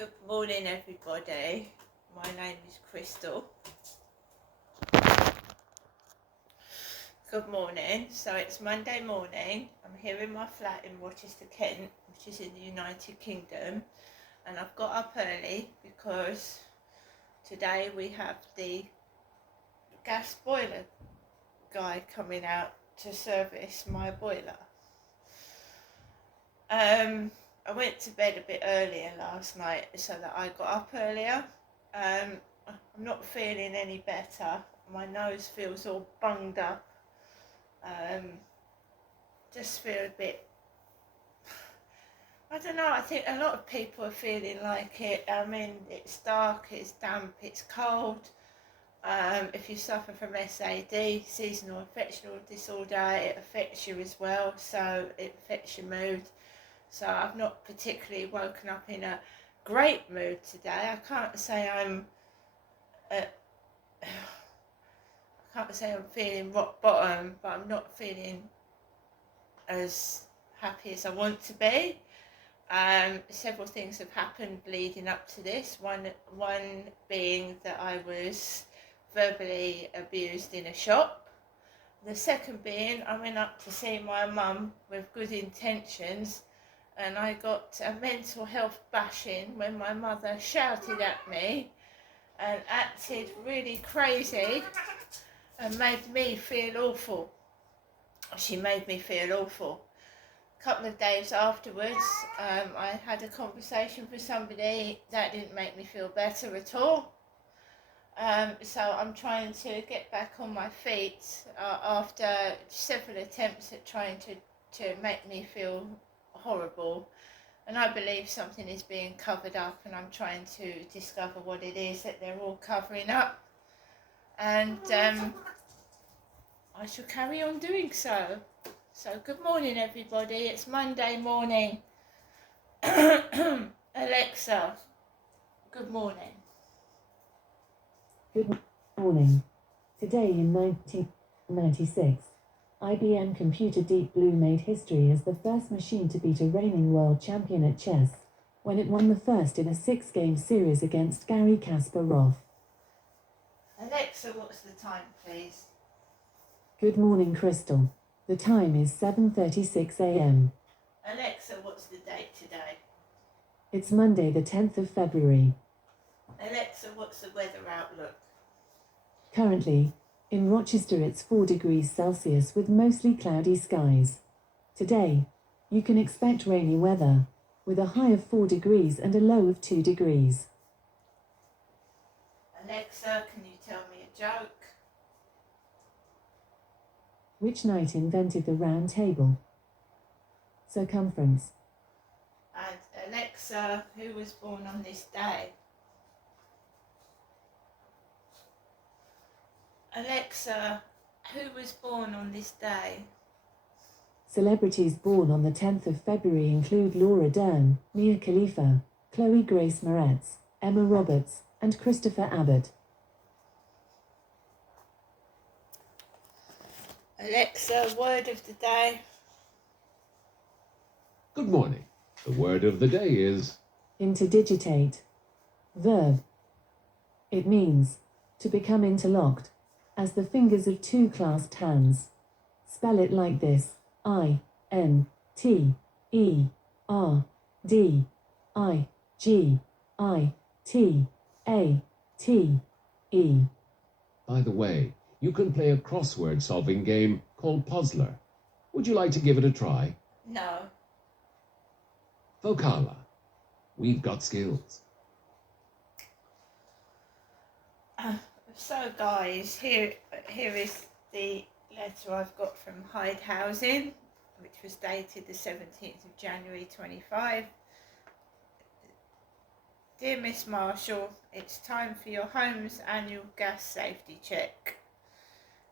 Good morning, everybody. My name is Crystal. Good morning. So it's Monday morning. I'm here in my flat in Rochester, Kent, which is in the United Kingdom. And I've got up early because today we have the gas boiler guy coming out to service my boiler. I went to bed a bit earlier last night so that I got up earlier. I'm not feeling any better. My nose feels all bunged up. Just feel a bit, I don't know, I think a lot of people are feeling like it. I mean, it's dark, it's damp, it's cold. If you suffer from SAD, seasonal affectional disorder, it affects you as well, so it affects your mood. So I've not particularly woken up in a great mood today. I can't say I'm feeling rock bottom, but I'm not feeling as happy as I want to be. Several things have happened leading up to this. One being that I was verbally abused in a shop. The second being I went up to see my mum with good intentions, and I got a mental health bashing when my mother shouted at me and acted really crazy and made me feel awful. She made me feel awful. A couple of days afterwards, I had a conversation with somebody that didn't make me feel better at all. So I'm trying to get back on my feet after several attempts at trying to make me feel horrible. And I believe something is being covered up, and I'm trying to discover what it is that they're all covering up. And I shall carry on doing so. So good morning, everybody. It's Monday morning. Alexa, good morning. Good morning. Today in 1996, IBM Computer Deep Blue made history as the first machine to beat a reigning world champion at chess, when it won the first in a 6-game series against Garry Kasparov. Alexa, what's the time, please? Good morning, Crystal. The time is 7:36 a.m. Alexa, what's the date today? It's Monday the 10th of February. Alexa, what's the weather outlook? Currently, in Rochester it's 4 degrees Celsius with mostly cloudy skies. Today, you can expect rainy weather, with a high of 4 degrees and a low of 2 degrees. Alexa, can you tell me a joke? Which knight invented the round table? Circumference. And Alexa, who was born on this day? Alexa, who was born on this day? Celebrities born on the 10th of February include Laura Dern, Mia Khalifa, Chloe Grace Moretz, Emma Roberts, and Christopher Abbott. Alexa, word of the day. Good morning. The word of the day is Interdigitate. Verb. It means to become interlocked, as the fingers of two clasped hands. Spell it like this: INTERDIGITATE. By the way, you can play a crossword solving game called Puzzler. Would you like to give it a try? No. Vocala. We've got skills. So guys, here is the letter I've got from Hyde Housing, which was dated the 17th of January 25. Dear Miss Marshall, it's time for your home's annual gas safety check.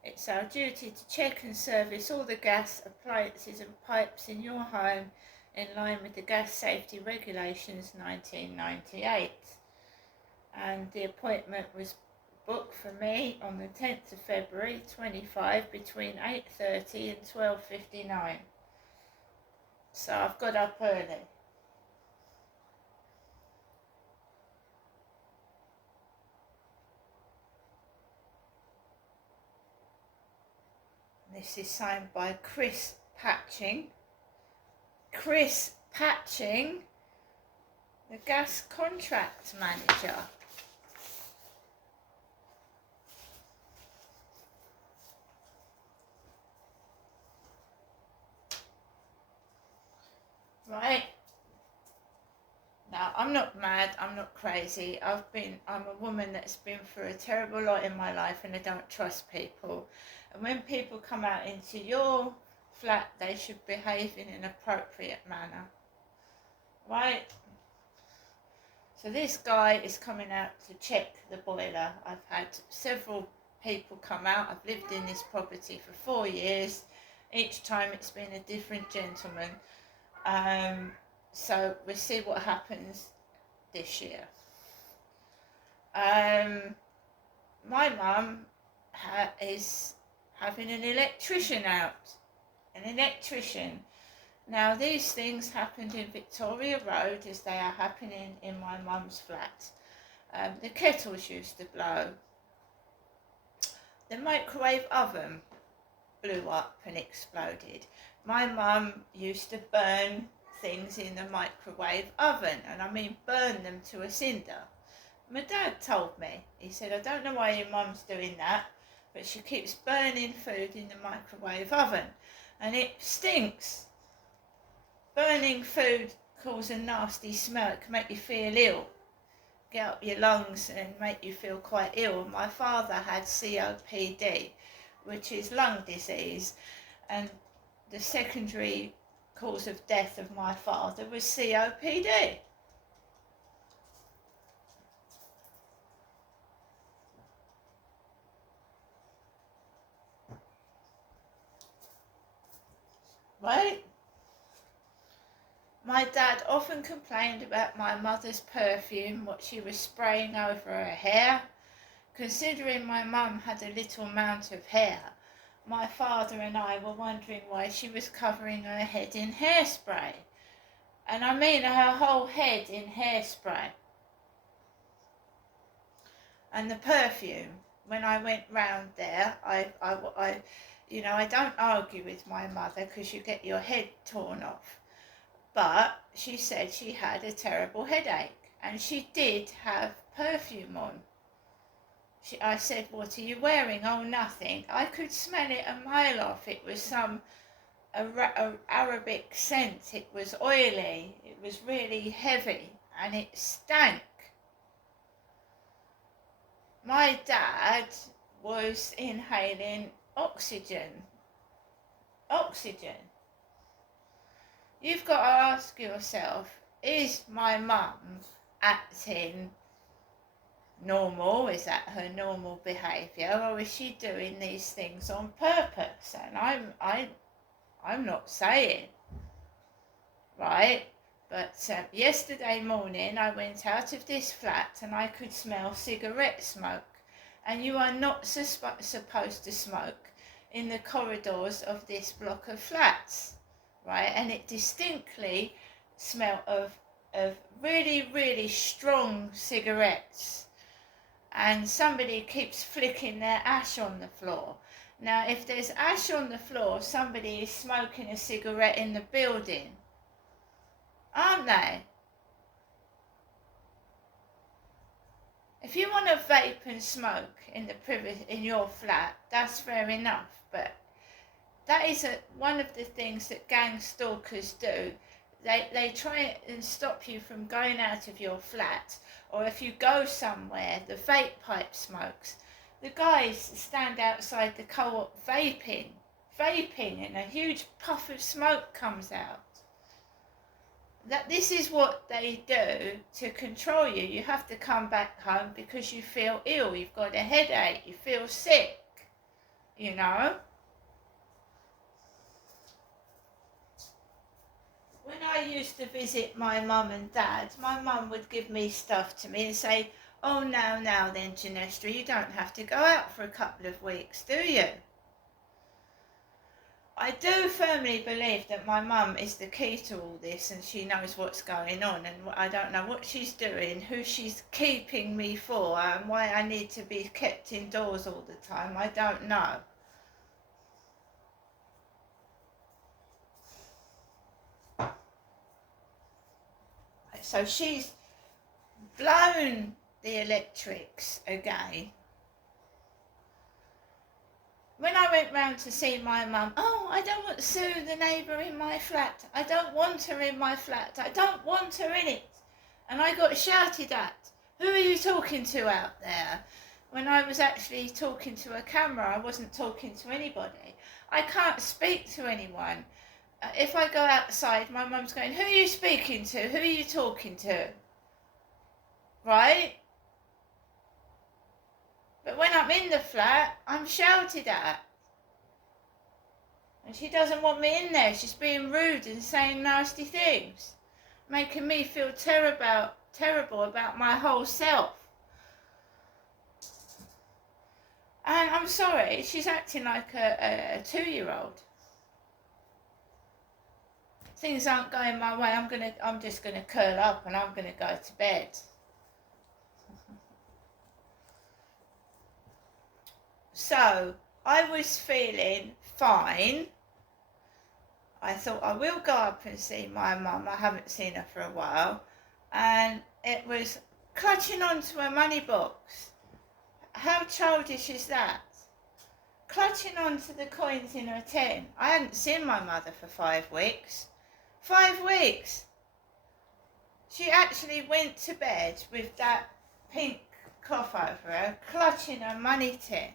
It's our duty to check and service all the gas, appliances and pipes in your home in line with the Gas Safety Regulations 1998. And the appointment was booked for me on the 10th of February 25 between 8:30 and 12:59. So I've got up early. This is signed by Chris Patching. Chris Patching, the gas contract manager. Right. Now, I'm not mad, I'm not crazy. I'm a woman that's been through a terrible lot in my life, and I don't trust people. And when people come out into your flat, they should behave in an appropriate manner. Right? So this guy is coming out to check the boiler. I've had several people come out. I've lived in this property for 4 years. Each time it's been a different gentleman. So we'll see what happens this year. My mum is having an electrician out. An electrician. Now, these things happened in Victoria Road as they are happening in my mum's flat. The kettles used to blow. The microwave oven blew up and exploded. My mum used to burn things in the microwave oven, and I mean burn them to a cinder. My dad told me, he said, I don't know why your mum's doing that, but she keeps burning food in the microwave oven and it stinks. Burning food causes a nasty smell. It can make you feel ill, get up your lungs and make you feel quite ill. My father had COPD, which is lung disease, and the secondary cause of death of my father was COPD. Right? My dad often complained about my mother's perfume, what she was spraying over her hair. Considering my mum had a little amount of hair, my father and I were wondering why she was covering her head in hairspray. And I mean her whole head in hairspray. And the perfume, when I went round there, I don't argue with my mother because you get your head torn off. But she said she had a terrible headache, and she did have perfume on. I said, what are you wearing? Oh, nothing. I could smell it a mile off. It was some Arabic scent. It was oily. It was really heavy, and it stank. My dad was inhaling oxygen. Oxygen. You've got to ask yourself, is my mum acting normal? Is that her normal behaviour, or is she doing these things on purpose? And I'm not saying, right? But yesterday morning I went out of this flat and I could smell cigarette smoke, and you are not supposed to smoke in the corridors of this block of flats, right? And it distinctly smelled of really, really strong cigarettes. And somebody keeps flicking their ash on the floor. Now, if there's ash on the floor, somebody is smoking a cigarette in the building, aren't they? If you want to vape and smoke in your flat, that's fair enough. But that is one of the things that gang stalkers do. They try and stop you from going out of your flat, or if you go somewhere, the vape pipe smokes. The guys stand outside the co-op vaping, and a huge puff of smoke comes out. This is what they do to control you. You have to come back home because you feel ill, you've got a headache, you feel sick, you know. When I used to visit my mum and dad, my mum would give me stuff to me and say, oh, now then, Ginestra, you don't have to go out for a couple of weeks, do you? I do firmly believe that my mum is the key to all this, and she knows what's going on, and I don't know what she's doing, who she's keeping me for, and why I need to be kept indoors all the time. I don't know. So she's blown the electrics again. When I went round to see my mum, oh, I don't want to sue the neighbour in my flat. I don't want her in my flat. I don't want her in it. And I got shouted at. Who are you talking to out there? When I was actually talking to a camera, I wasn't talking to anybody. I can't speak to anyone. If I go outside, my mum's going, who are you speaking to? Who are you talking to? Right? But when I'm in the flat, I'm shouted at. And she doesn't want me in there. She's being rude and saying nasty things, making me feel terrible about my whole self. And I'm sorry, she's acting like a 2-year-old. Things aren't going my way. I'm just gonna curl up and I'm gonna go to bed. So I was feeling fine. I thought I will go up and see my mum. I haven't seen her for a while. And it was clutching onto a money box. How childish is that? Clutching onto the coins in her tin. I hadn't seen my mother for 5 weeks. 5 weeks! She actually went to bed with that pink cloth over her, clutching her money tin.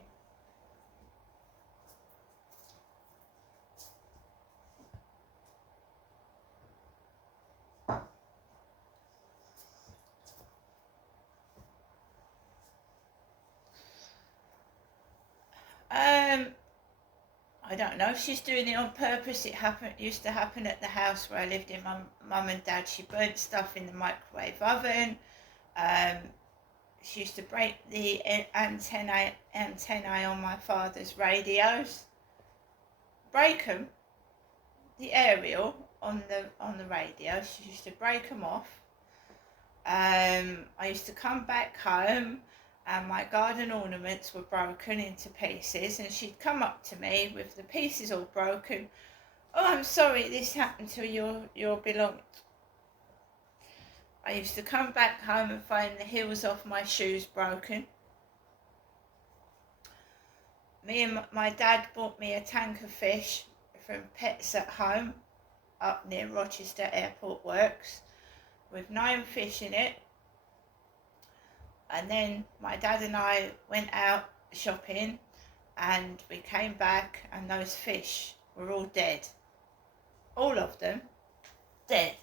I don't know if she's doing it on purpose. It used to happen at the house where I lived in mum and dad. She burnt stuff in the microwave oven. She used to break the antennae on my father's radios. Break them. The aerial on the radio. She used to break them off. I used to come back home and my garden ornaments were broken into pieces, and she'd come up to me with the pieces all broken. Oh, I'm sorry this happened to your belongings. I used to come back home and find the heels off my shoes broken. Me and my dad bought me a tank of fish from Pets at Home up near Rochester Airport Works with 9 fish in it. And then my dad and I went out shopping and we came back and those fish were all dead. All of them dead.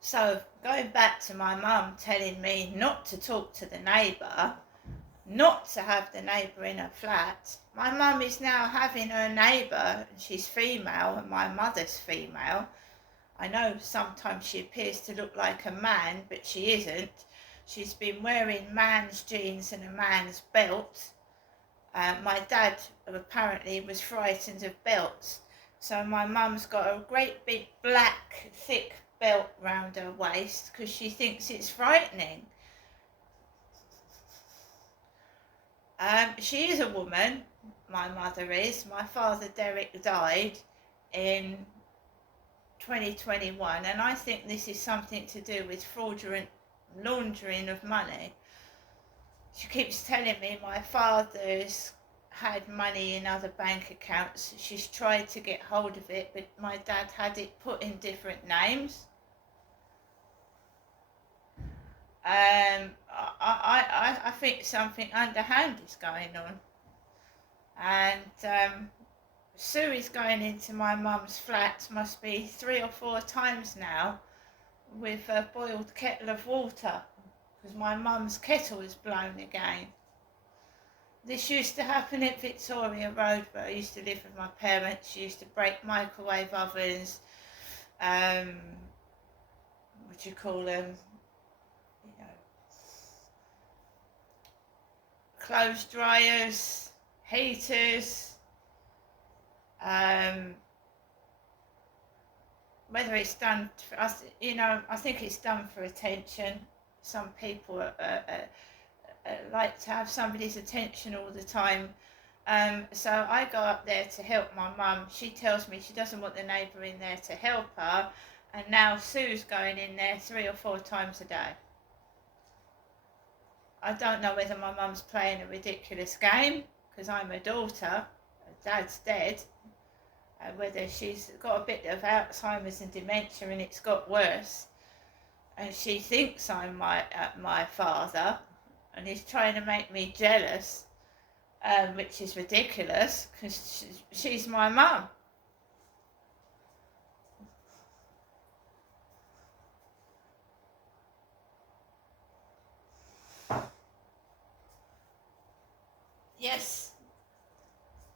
So going back to my mum telling me not to talk to the neighbour, not to have the neighbour in her flat. My mum is now having her neighbour, she's female and my mother's female. I know sometimes she appears to look like a man, but she isn't. She's been wearing man's jeans and a man's belt. My dad apparently was frightened of belts. So my mum's got a great big black thick belt round her waist because she thinks it's frightening. She is a woman, my mother is. My father Derek died in 2021 and I think this is something to do with fraudulent laundering of money. She keeps telling me my father's had money in other bank accounts. She's tried to get hold of it, but my dad had it put in different names. I think something underhand is going on. And Sue is going into my mum's flat, must be 3 or 4 times now, with a boiled kettle of water, because my mum's kettle is blown again. This used to happen at Victoria Road, where I used to live with my parents. She used to break microwave ovens, what do you call them? Clothes dryers, heaters, whether it's done for us, I think it's done for attention. Some people like to have somebody's attention all the time. So I go up there to help my mum. She tells me she doesn't want the neighbour in there to help her, and now Sue's going in there 3 or 4 times a day. I don't know whether my mum's playing a ridiculous game because I'm a daughter, Dad's dead, whether she's got a bit of Alzheimer's and dementia and it's got worse, and she thinks I'm my father and is trying to make me jealous, which is ridiculous because she's my mum. Yes,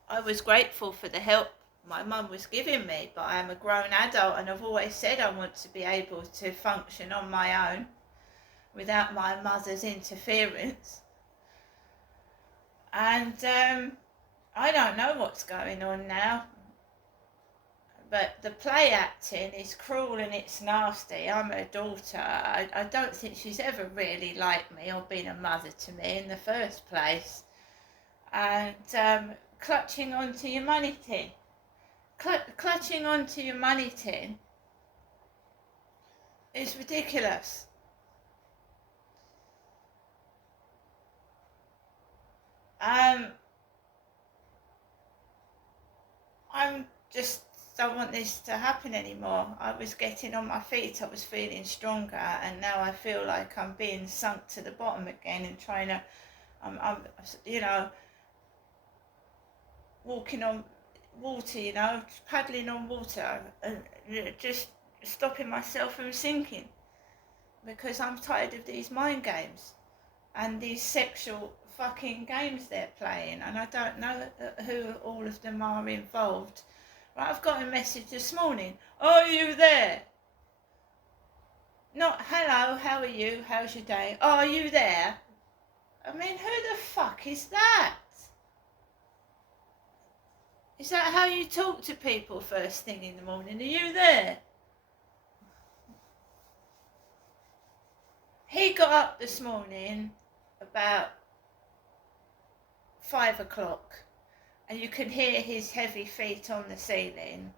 I was grateful for the help my mum was giving me, but I am a grown adult and I've always said I want to be able to function on my own without my mother's interference. And I don't know what's going on now, but the play acting is cruel and it's nasty. I'm her daughter. I don't think she's ever really liked me or been a mother to me in the first place. And clutching onto your money tin. Clutching onto your money tin is ridiculous. I'm just don't want this to happen anymore. I was getting on my feet, I was feeling stronger, and now I feel like I'm being sunk to the bottom again and trying to, I'm walking on water, paddling on water and just stopping myself from sinking because I'm tired of these mind games and these sexual fucking games they're playing, and I don't know who all of them are involved. Right, I've got a message this morning. Are you there? Not hello, how are you? How's your day? Are you there? I mean, who the fuck is that? Is that how you talk to people first thing in the morning? Are you there? He got up this morning about 5 o'clock and you can hear his heavy feet on the ceiling,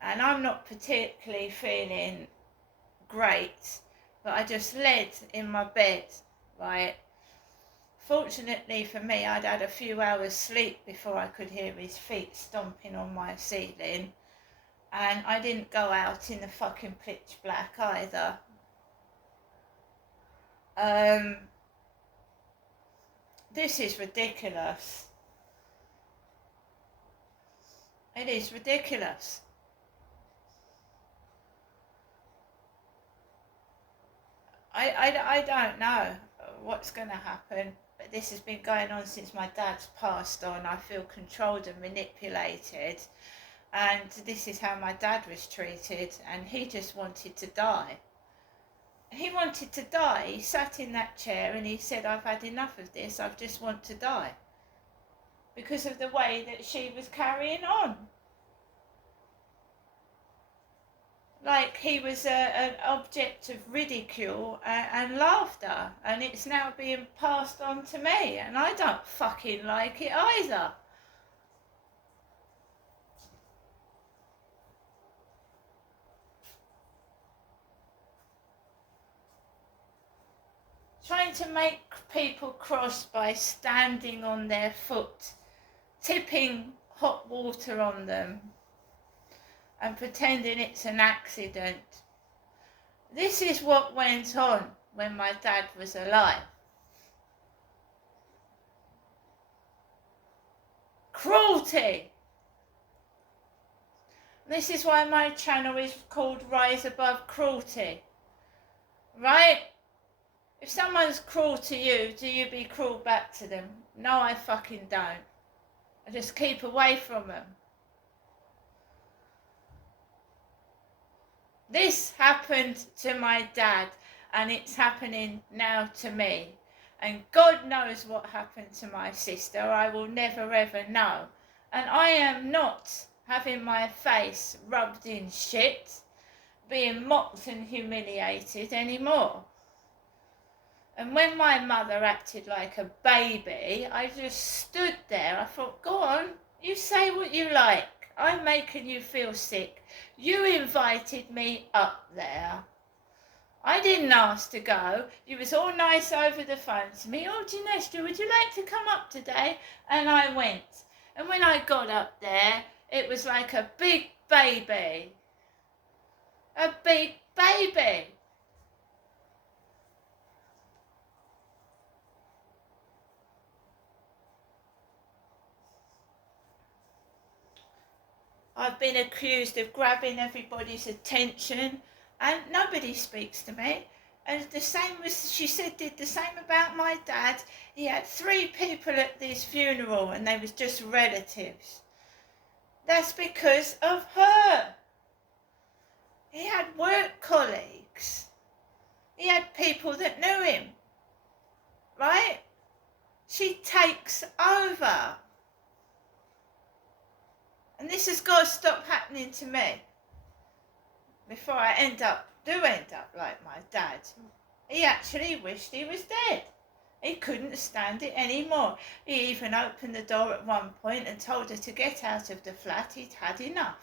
and I'm not particularly feeling great, but I just laid in my bed, right? Fortunately for me, I'd had a few hours sleep before I could hear his feet stomping on my ceiling, and I didn't go out in the fucking pitch black either. This is ridiculous. It is ridiculous. I don't know what's going to happen, but this has been going on since my dad's passed on. I feel controlled and manipulated, and this is how my dad was treated, and he just wanted to die. He wanted to die. He sat in that chair and he said, I've had enough of this, I just want to die. Because of the way that she was carrying on. Like he was an object of ridicule and laughter, and it's now being passed on to me, and I don't fucking like it either. Trying to make people cross by standing on their foot, tipping hot water on them and pretending it's an accident. This is what went on when my dad was alive. Cruelty. This is why my channel is called Rise Above Cruelty. Right? If someone's cruel to you, do you be cruel back to them? No, I fucking don't. I just keep away from them. This happened to my dad, and it's happening now to me. And God knows what happened to my sister. I will never ever know. And I am not having my face rubbed in shit, being mocked and humiliated anymore. And when my mother acted like a baby, I just stood there. I thought, go on, you say what you like. I'm making you feel sick. You invited me up there. I didn't ask to go. You was all nice over the phone to me. Oh, Ginestra, would you like to come up today? And I went. And when I got up there, it was like a big baby. A big baby. I've been accused of grabbing everybody's attention, and nobody speaks to me. And the same was, she said, did the same about my dad. He had 3 people at this funeral, and they was just relatives. That's because of her. He had work colleagues. He had people that knew him. Right? She takes over. And this has got to stop happening to me before I end up like my dad. He actually wished he was dead. He couldn't stand it anymore. He even opened the door at one point and told her to get out of the flat. He'd had enough.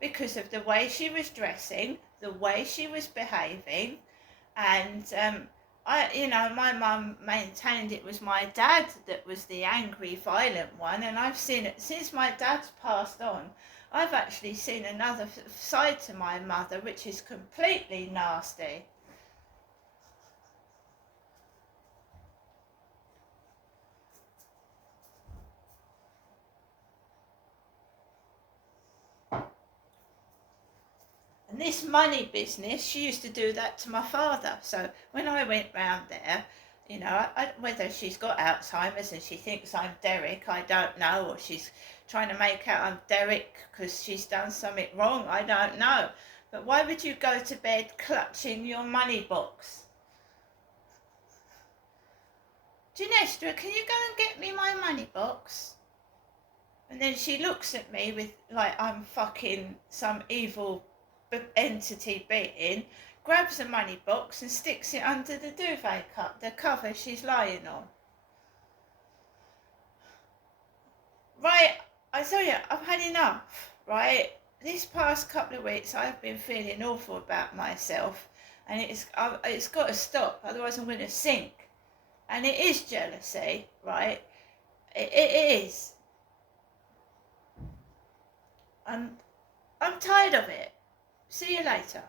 Because of the way she was dressing, the way she was behaving, and my mum maintained it was my dad that was the angry, violent one, and I've seen it since my dad's passed on. I've actually seen another side to my mother, which is completely nasty. And this money business, she used to do that to my father. So when I went round there, whether she's got Alzheimer's and she thinks I'm Derek, I don't know, or she's trying to make out I'm Derek because she's done something wrong, I don't know. But why would you go to bed clutching your money box? Ginestra, can you go and get me my money box? And then she looks at me with like I'm fucking some evil entity being, grabs a money box and sticks it under the duvet the cover she's lying on. Right, I tell you, I've had enough, right? This past couple of weeks I've been feeling awful about myself, and it's got to stop, otherwise I'm going to sink. And it is jealousy, right? It is. I'm tired of it. See you later.